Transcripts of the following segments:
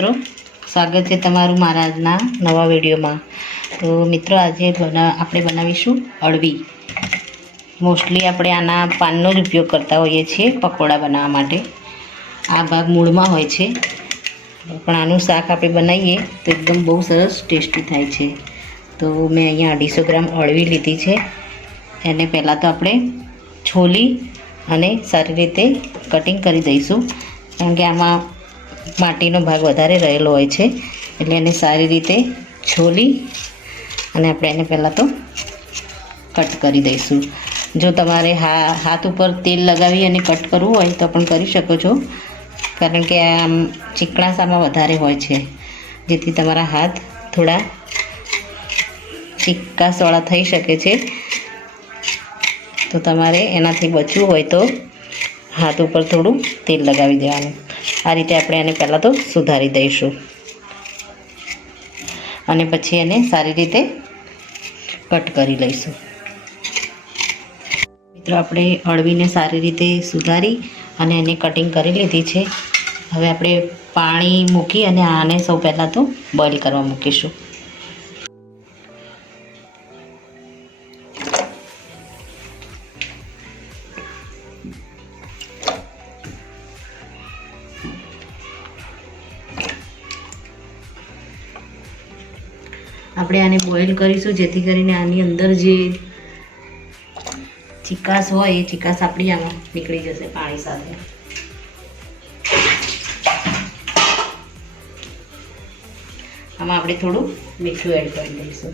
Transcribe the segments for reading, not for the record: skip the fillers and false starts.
મિત્રો, સ્વાગત છે તમારું મારા આજના નવા વિડીયોમાં। તો મિત્રો, આજે આપણે બનાવીશું અળવી। મોસ્ટલી આપણે આના પાનનો જ ઉપયોગ કરતા હોઈએ છીએ પકોડા બનાવવા માટે। આ ભાગ મૂળમાં હોય છે, પણ આનું શાક આપણે બનાવીએ તો એકદમ બહુ સરસ ટેસ્ટી થાય છે। તો મેં અહીંયા 250 ગ્રામ અળવી લીધી છે। એને પહેલાં તો આપણે છોલી અને સારી રીતે કટિંગ કરી દઈશું, કારણ કે આમાં માટીનો ભાગ વધારે રહેલો હોય છે, એટલે એને સારી રીતે છોલી અને આપણે એને પહેલાં તો કટ કરી દઈશું। જો તમારે હાથ ઉપર તેલ લગાવી અને કટ કરવું હોય તો પણ કરી શકો છો, કારણ કે આમ ચીકણાસામાં વધારે હોય છે, જેથી તમારા હાથ થોડા ચીકાસવાળા થઈ શકે છે। તો તમારે એનાથી બચવું હોય તો હાથ ઉપર થોડું તેલ લગાવી દેવાનું। આ રીતે આપણે એને પહેલાં તો સુધારી દઈશું અને પછી એને સારી રીતે કટ કરી લઈશું। મિત્રો, આપણે અળવીને સારી રીતે સુધારી અને એને કટિંગ કરી લીધી છે। હવે આપણે પાણી મૂકી અને આને સૌ પહેલાં તો બોઇલ કરવા મૂકીશું। આપણે આને બોઇલ કરીશું, જેથી કરીને આની અંદર જે ચીકાશ હોય એ ચીકાશ આપણી આમાં નીકળી જશે પાણી સાથે। આમાં આપણે થોડું મીઠું એડ કરી દઈશું।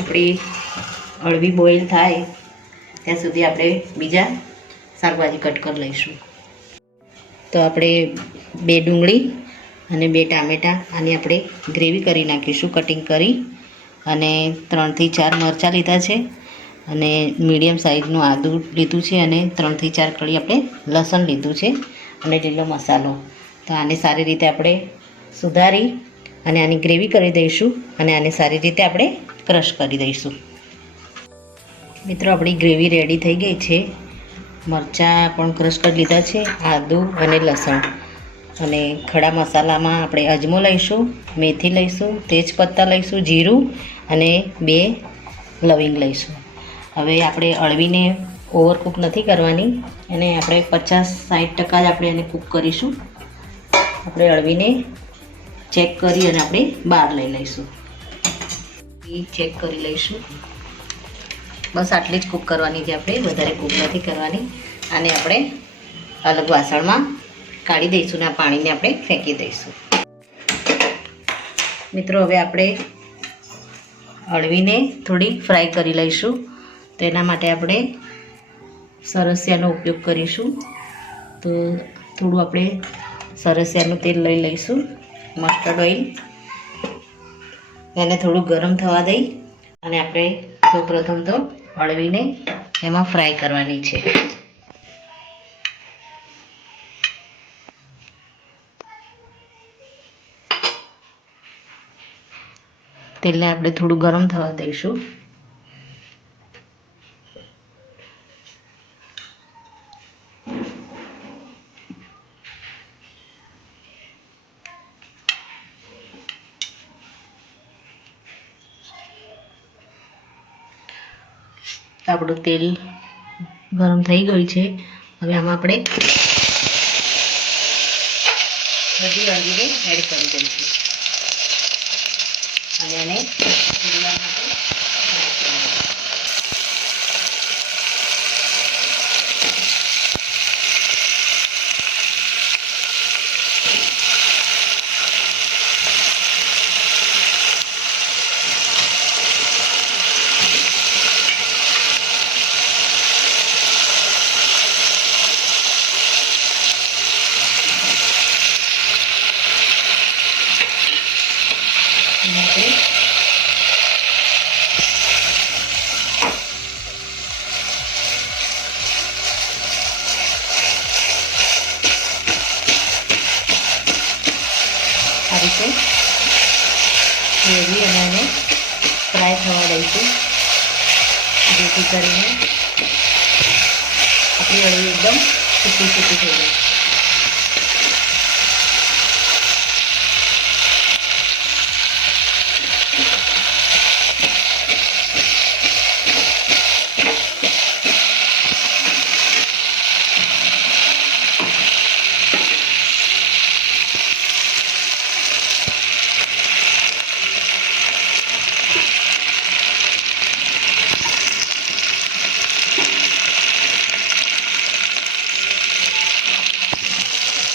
આપણી અળવી બોઇલ થાય ત્યાં સુધી આપણે બીજા શાકભાજી કટ કરી લઈશું। તો આપણે 2 ડુંગળી અને 2 ટામેટાં આની આપણે ગ્રેવી કરી નાખીશું કટિંગ કરી, અને 3 થી 4 મરચાં લીધા છે, અને મીડિયમ સાઇઝનું આદું લીધું છે, અને 3 થી 4 કળી આપણે લસણ લીધું છે, અને લીલો મસાલો। તો આને સારી રીતે આપણે સુધારી અને આની ગ્રેવી કરી દઈશું, અને આને સારી રીતે આપણે ક્રશ કરી દઈશું। મિત્રો, આપણી ગ્રેવી રેડી થઈ ગઈ છે। મરચાં પણ ક્રશ કરી લીધા છે, આદું અને લસણ, અને ખડા મસાલામાં આપણે અજમો લઈશું, મેથી લઈશું, તેજપત્તા લઈશું, જીરું અને 2 લવિંગ લઈશું। હવે આપણે અળવીને ઓવરકૂક નથી કરવાની, એને આપણે 50-60% જ આપણે એને કૂક કરીશું। આપણે અળવીને ચેક કરી અને આપણે બહાર લઈ લઈશું। ચેક કરી લઈશું, બસ આટલી જ કૂક કરવાની છે, આપણે વધારે કૂક નથી કરવાની। આને આપણે અલગ વાસણમાં કાઢી દઈશું ને આ પાણીને આપણે ફેંકી દઈશું। મિત્રો, હવે આપણે અળવીને થોડી ફ્રાય કરી લઈશું। તો એના માટે આપણે સરસિયાનો ઉપયોગ કરીશું। તો થોડું આપણે સરસિયાનું તેલ લઈ લઈશું, મસ્ટર્ડ ઓઇલ। એને થોડું ગરમ થવા દઈ અને આપણે સૌપ્રથમ તો અળવીને એમાં ફ્રાય કરવાની છે। તેલને આપણે થોડું ગરમ થવા દઈશું। આપણું તેલ ગરમ થઈ ગયું છે। હવે આમાં આપણે બધી અળવીને એડ કરી દઈશું અને એને થોડીવાર માટે આ રીતે ગ્રેવી અને એને ફ્રાય થવા દઈશું, જેથી જેથી કરીને આપણી અળવી એકદમ સૂકી સૂકી થઈ જાય.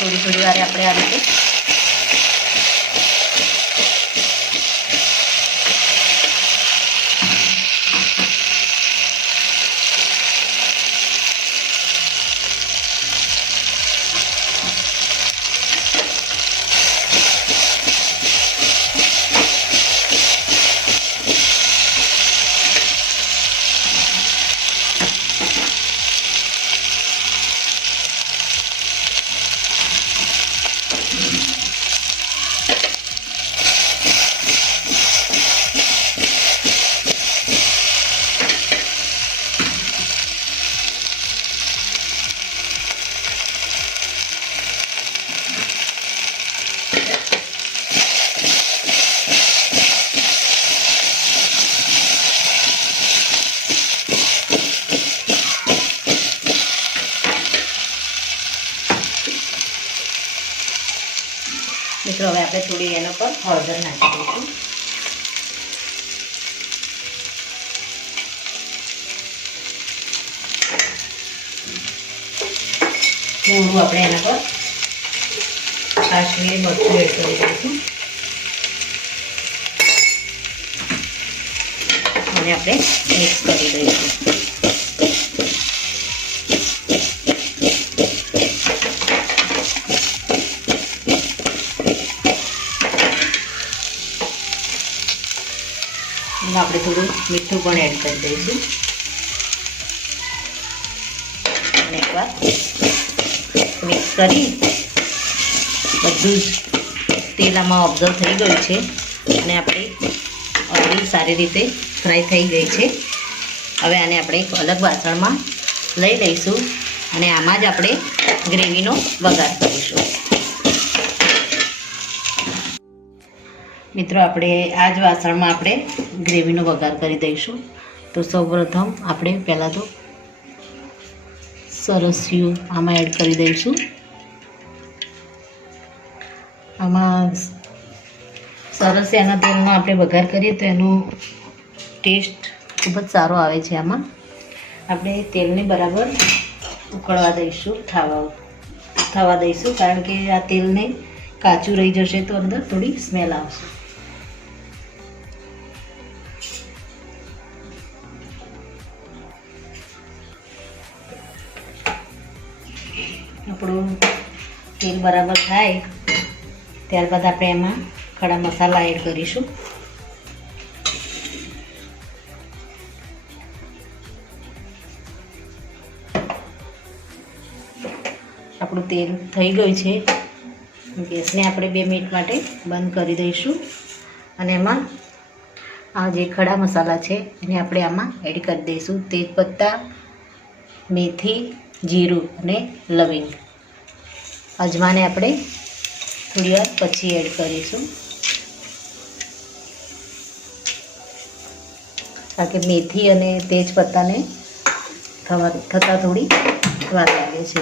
થોડી થોડી વારે આપણે આ રીતે મિત્રો હવે આપણે થોડી એના પર હળદર નાખી દઈશું. થોડું આપણે એના પર કાશ્મીરી મરચું એડ કરી દઈશું અને આપણે મિક્સ કરી દઈશું. આપણે થોડું મીઠું પણ એડ કરી દઈશું અને એકવાર મિક્સ કરી બધું જ તેલ આમાં ઓબ્ઝર્વ થઈ ગયું છે અને આપણી અળવી સારી રીતે ફ્રાય થઈ ગઈ છે. હવે આને આપણે એક અલગ વાસણમાં લઈ લઈશું અને આમાં જ આપણે ગ્રેવીનો વઘાર કરીશું. મિત્રો આપણે આ જ વાસણમાં આપણે ગ્રેવીનો વઘાર કરી દઈશું. તો સૌપ્રથમ આપણે પહેલાં તો સરસિયું આમાં એડ કરી દઈશું. આમાં સરસિયાના તેલનો આપણે વઘાર કરીએ તો એનો ટેસ્ટ ખૂબ જ સારો આવે છે. આમાં આપણે તેલને બરાબર ઉકળવા દઈશું, થવા દઈશું, કારણ કે આ તેલને કાચું રહી જશે તો અંદર થોડી સ્મેલ આવશે. આપણું તેલ બરાબર થાય ત્યારબાદ આપણે એમાં ખડા મસાલા એડ કરીશું. આપણું તેલ થઈ ગયું છે. ગેસને આપણે 2 મિનિટ માટે બંધ કરી દઈશું અને એમાં આ જે ખડા મસાલા છે એને આપણે આમાં એડ કરી દઈશું. તેજપત્તા, મેથી, જીરું અને લવિંગ. અજમાને આપણે થોડી વાર પછી એડ કરીશું, કારણ કે મેથી અને તેજપત્તાને થતાં થોડી વાર લાગે છે.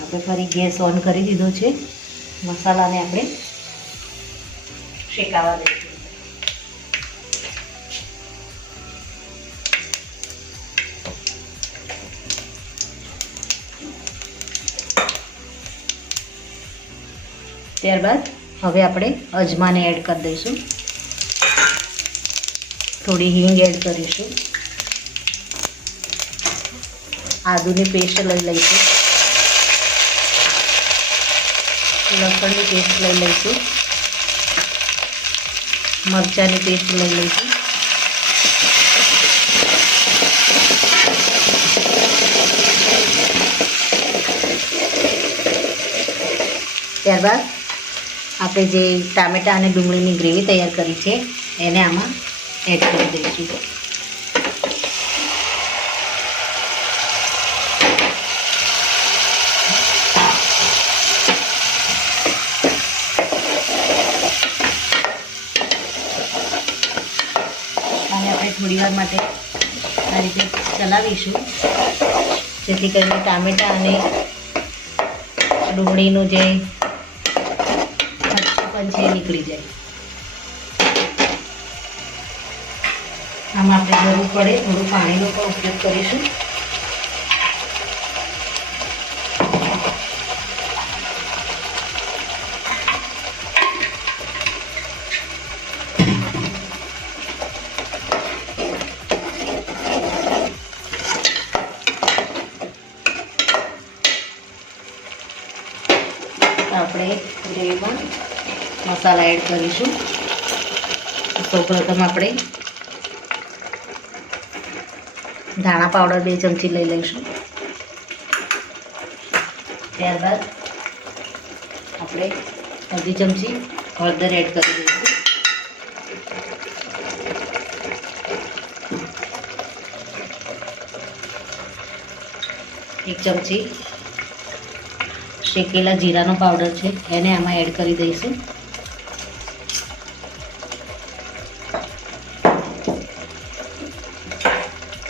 આપણે ફરી ગેસ ઓન કરી દીધો છે. મસાલાને આપણે શેકાવા દઈશું. ત્યારબાદ હવે આપણે અજમાને એડ કરી દઈશું. થોડી હિંગ એડ કરીશું. આદુની પેસ્ટ લઈ લઈશું. લસણની પેસ્ટ લઈ લઈશું. મરચાંની પેસ્ટ લઈ લઈશું. ત્યારબાદ આપણે જે ટામેટાં અને ડુંગળીની ગ્રેવી તૈયાર કરી છે એને આમાં એડ કરી દઈશું. થોડી વાર માટે આ રીતે ચલાવીશું, જેથી કરીને ટામેટાં અને ડુંગળીનું જે ખટ્ટીપણ છે એ નીકળી જાય. આમાં આપણે જરૂર પડે થોડું પાણીનો પણ ઉપયોગ કરીશું. આપણે ગ્રેવીમાં મસાલા એડ કરીશું. સૌપ્રથમ આપણે ધાણા પાવડર 2 ચમચી લઈ લઈશું. ત્યારબાદ આપણે અડધી ચમચી હળદર એડ કરી દઈશું. એક ચમચી શેકેલા જીરાનો પાવડર છે એને આમાં એડ કરી દઈશું.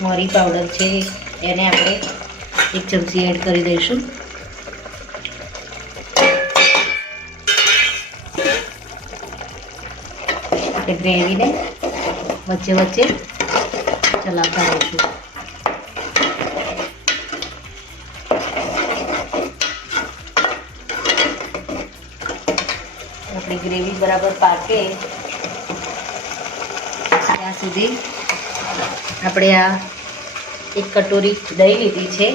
મરી પાવડર છે એને આપણે 1 ચમચી એડ કરી દઈશું. આપણે ગ્રેવીને વચ્ચે વચ્ચે ચલાવતા રહીશું. આપણી ગ્રેવી બરાબર પાકે ત્યાં સુધી આપણે આ 1 કટોરી દહીં લીધી છે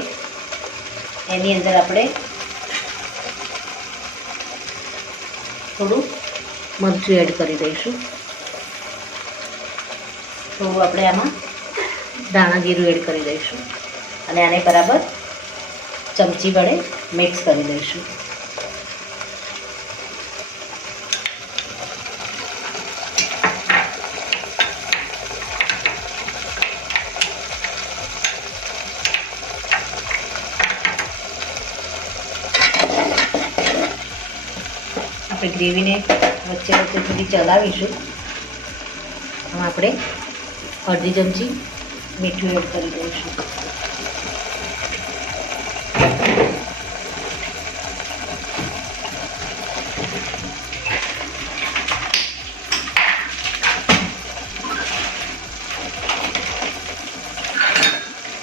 એની અંદર આપણે થોડું મરચું એડ કરી દઈશું. થોડું આપણે આમાં ધાણા જીરું એડ કરી દઈશું અને આને બરાબર ચમચી વડે મિક્સ કરી દઈશું. આપણે ગ્રેવીને વચ્ચે વચ્ચે થોડી ચલાવીશું. આમાં આપણે અડધી ચમચી મીઠું એડ કરી દઈશું.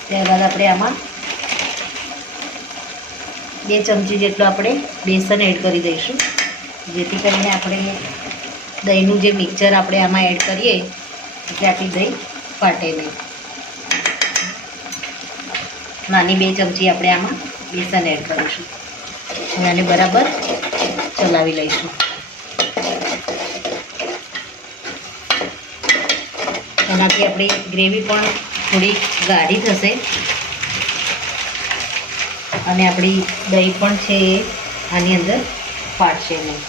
ત્યારબાદ આપણે આમાં 2 ચમચી જેટલું આપણે બેસન એડ કરી દઈશું, જેથી કરીને આપણે દહીંનું જે મિક્સચર આપણે આમાં એડ કરીએ એટલે આપણી દહીં ફાટે નહીં. નાની 2 ચમચી આપણે આમાં બેસન એડ કરીશું અને આને બરાબર ચલાવી લઈશું. એનાથી આપણી ગ્રેવી પણ થોડી ગાઢી થશે અને આપણી દહીં પણ છે એ આની અંદર ફાટશે નહીં.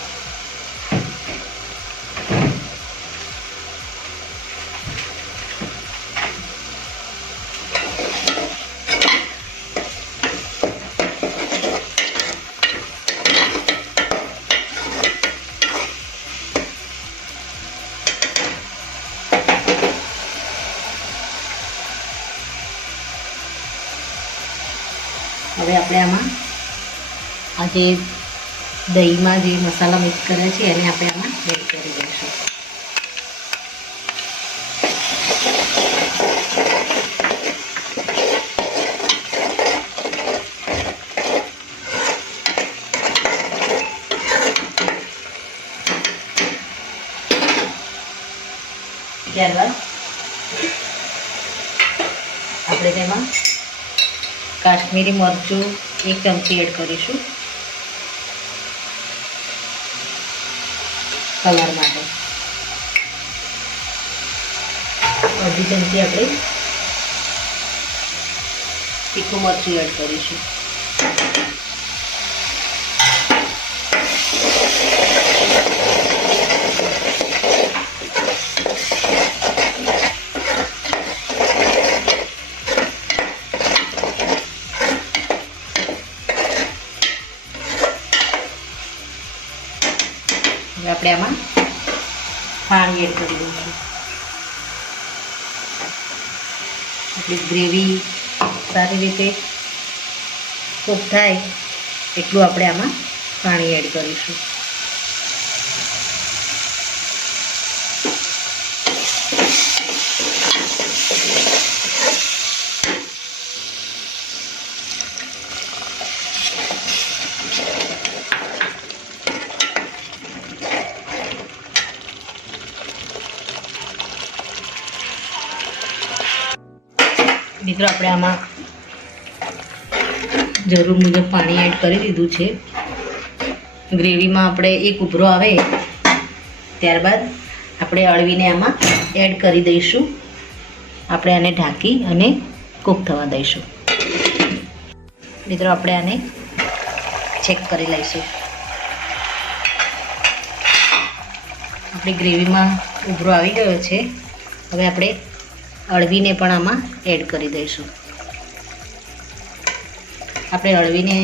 હવે આપણે આમાં આ જે દહીંમાં જે મસાલા મિક્સ કર્યા છે એને આપણે આમાં એડ કરી દઈશું. ત્યારબાદ આપણે તેમાં કાશ્મીરી મરચું 1 ચમચી એડ કરીશું કલર માટે. અડધી ચમચી આપણે તીખું મરચું એડ કરીશું. આપણે આમાં પાણી એડ કરી દઈશું. આપણી ગ્રેવી સારી રીતે કૂક થાય એટલું આપણે આમાં પાણી એડ કરીશું. મિત્રો આપણે આમાં જરૂર મુજબ પાણી એડ કરી દીધું છે. ગ્રેવીમાં આપણે એક ઉભરો આવે ત્યારબાદ આપણે અળવીને આમાં એડ કરી દઈશું. આપણે આને ઢાંકી અને કૂક થવા દઈશું. મિત્રો આપણે આને ચેક કરી લઈશું. આપણી ગ્રેવીમાં ઉભરો આવી ગયો છે. હવે આપણે અળવીને પણ આમાં એડ કરી દઈશું. આપણે અળવીને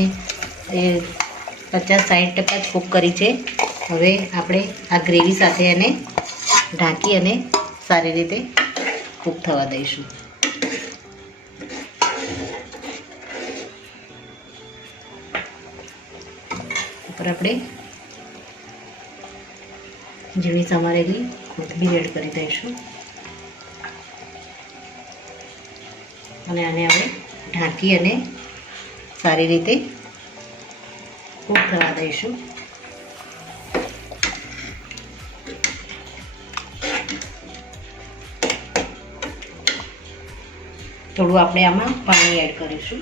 50-60% જ કૂક કરી છે. હવે આપણે આ ગ્રેવી સાથે એને ઢાંકી અને સારી રીતે કૂક થવા દઈશું. ઉપર આપણે ઝીણી સમારેલી કોથમીર એડ કરી દઈશું અને આને હવે ઢાંકી અને સારી રીતે કૂક થવા દઈશું. થોડું આપણે આમાં પાણી એડ કરીશું.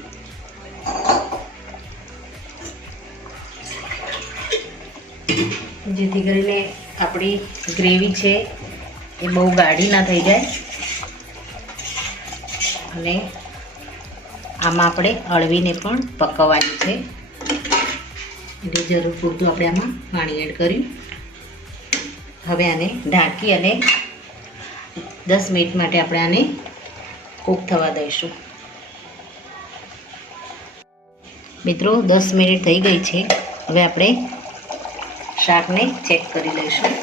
જેથી કરીને આપણી ગ્રેવી છે એ બહુ ગાઢી ના થઈ જાય અને આમાં આપણે અળવીને પણ પકવવાની છે એટલે જરૂર પૂરતું આપણે આમાં પાણી એડ કર્યું. હવે આને ઢાંકી અને 10 મિનિટ માટે આપણે આને કૂક થવા દઈશું. મિત્રો 10 મિનિટ થઈ ગઈ છે. હવે આપણે શાકને ચેક કરી લઈશું.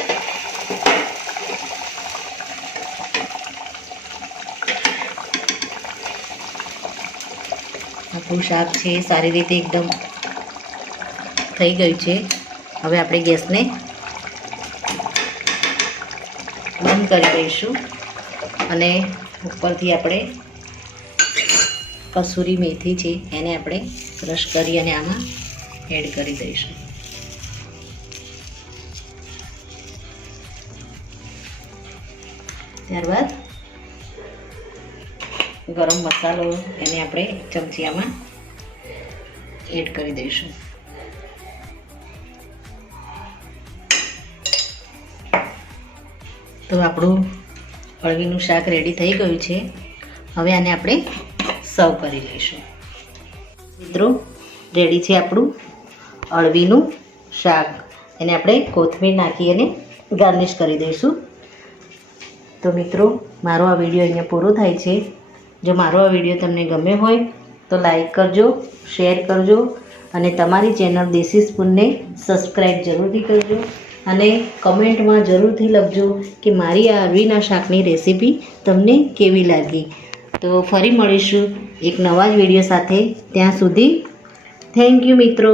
આપણું શાક છે સારી રીતે એકદમ થઈ ગયું છે. હવે આપણે ગેસને બંધ કરી દઈશું અને ઉપરથી આપણે કસૂરી મેથી છે એને આપણે ક્રશ કરી અને આમાં એડ કરી દઈશું. ત્યારબાદ ગરમ મસાલો એને આપણે એક ચમચી આમાં એડ કરી દઈશું. તો આપણું અળવીનું શાક રેડી થઈ ગયું છે. હવે આને આપણે સર્વ કરી લઈશું. મિત્રો રેડી છે આપણું અળવીનું શાક. એને આપણે કોથમીર નાખી અને ગાર્નિશ કરી દઈશું. તો મિત્રો મારો આ વિડીયો અહીંયા પૂરો થાય છે. જો મારો આ વિડીયો તમને ગમ્યો હોય તો લાઈક કરજો, શેર કરજો અને તમારી ચેનલ દેશી સ્પૂનને સબસ્ક્રાઈબ જરૂરથી કરજો અને કમેન્ટમાં જરૂરથી લખજો કે મારી આ અળવીના શાકની રેસીપી તમને કેવી લાગી. તો ફરી મળીશું એક નવા જ વિડીયો સાથે. ત્યાં સુધી થેન્ક યુ મિત્રો.